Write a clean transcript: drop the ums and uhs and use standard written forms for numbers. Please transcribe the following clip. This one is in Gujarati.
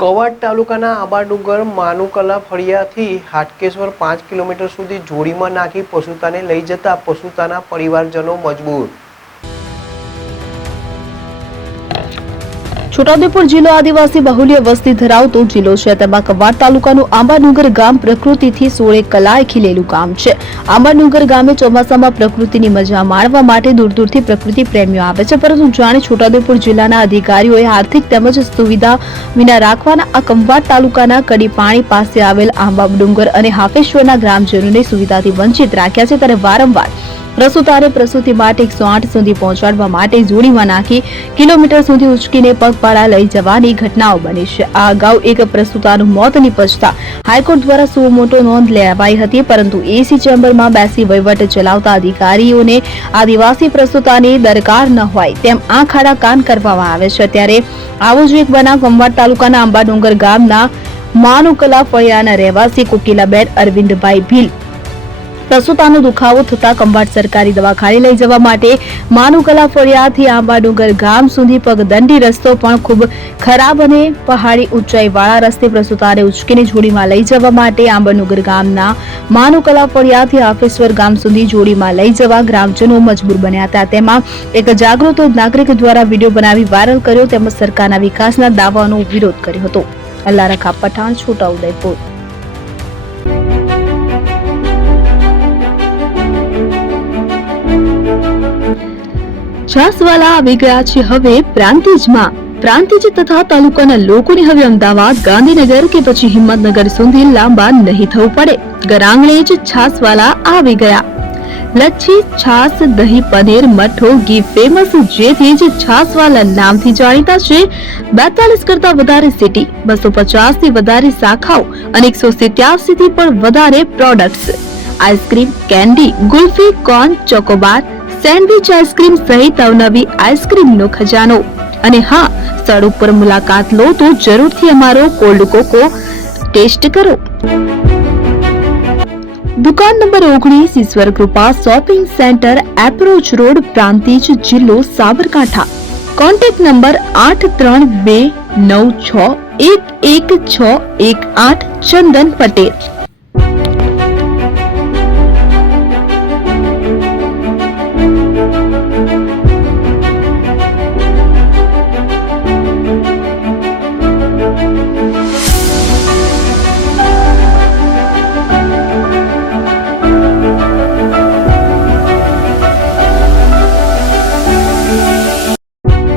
કવાડ તાલુકાના આંબાડુંગર માનુકલા ફળિયાથી હાટકેશ્વર 5 કિલોમીટર સુધી જોડીમાં નાખી પશુતાને લઈ જતા પશુતાના પરિવારજનો મજબૂર। છોટાઉદેપુર જિલ્લો આદિવાસી બહુલ્ય વસ્તી ધરાવતો જિલ્લો છે। તેમાં કવાડ તાલુકાનું આંબાડુંગર ગામ પ્રકૃતિથી સોળે કલાએ ખીલેલું ગામ છે। આંબાડુંગર ગામે ચોમાસામાં પ્રકૃતિની મજા માણવા માટે દૂર દૂરથી પ્રકૃતિ પ્રેમીઓ આવે છે, પરંતુ જાણે છોટાઉદેપુર જિલ્લાના અધિકારીઓએ આર્થિક તેમજ સુવિધા વિના રાખવાના આ કવાડ તાલુકાના કડી પાણી પાસે આવેલ આંબાડુંગર અને હાફેશ્વરના ગ્રામજનોને સુવિધાથી વંચિત રાખ્યા છે। ત્યારે વારંવાર પ્રસૂતાને પ્રસૂતિ માટે 108 સુધી પહોંચાડવા માટે જોડીમાં નાખી કિલોમીટર સુધી ઉચકીને પગપાળા લઈ જવાની ઘટનાઓ બની છે। આ અગાઉ એક પ્રસૂતાનું મોત નિપજતા હાઈકોર્ટ દ્વારા સુમોટો નોંધ લેવાઈ હતી, પરંતુ એસી ચેમ્બરમાં બેસી વહીવટ ચલાવતા અધિકારીઓને આદિવાસી પ્રસૂતાની દરકાર ન હોય તેમ આંખ આડા કાન કરવામાં આવે છે। ત્યારે આવો જ એક બનાવ કવાડ તાલુકાના આંબાડુંગર ગામના માનુકલા ફળિયાના રહેવાસી કોકિલાબેન અરવિંદભાઈ ભીલ પ્રસૂતાનો દુખાવો થતા કવાડ સરકારી દવાખાને લઈ જવા માટે માનુકલા ફળિયાથી આંબાડુંગર ગામ સુધી પગદંડી રસ્તો પણ ખૂબ ખરાબ અને પહાડી ઊંચાઈવાળા રસ્તે પ્રસૂતાને ઉચકીને જોડીમાં લઈ જવા માટે આંબાડુંગર ગામના માનુકલા ફળિયાથી હાફેશ્વર ગામ સુધી જોડીમાં લઈ જવા ગ્રામજનો મજબૂર બન્યા હતા। તેમાં એક જાગૃત નાગરિક દ્વારા વિડીયો બનાવી વાયરલ કર્યો તેમજ સરકારના વિકાસના દાવાનો વિરોધ કર્યો હતો। અલ્લાહ રખા પઠાણ, છોટાઉદેપુર। છાસવાલા આવી ગયા છે હવે પ્રાંતિજમાં। પ્રાંતિજ તથા તાલુકાના લોકોને હવે અમદાવાદ, ગાંધીનગર કે પછી હિંમતનગર સુધી લાંબા નહીં થવું પડે। ઘરઆંગણે જ છાસવાલા આવી ગયા। લચ્છી, છાસ, દહીં, પનીર, મઠો, ઘી ફેમસ, જેથી જ છાસવાલા નામથી જાણીતા છે। 42 કરતા વધારે સિટી, 250 થી વધારે શાખાઓ અને 187 થી પણ વધારે products. Ice cream, candy, kulfi, corn, Chocobar, sandwich ice cream સહિત અવનવી આઈસ્ક્રીમનો ખજાનો। અને હા, સ્થળ ઉપર મુલાકાત લો તો જરૂરથી અમારો કોલ્ડ કોકો ટેસ્ટ કરો। દુકાન number 19, Ishwar Krupa shopping centre, approach road, Prantij, જિલ્લો સાબરકાંઠા। Contact number 8329611618 Chandan Patel.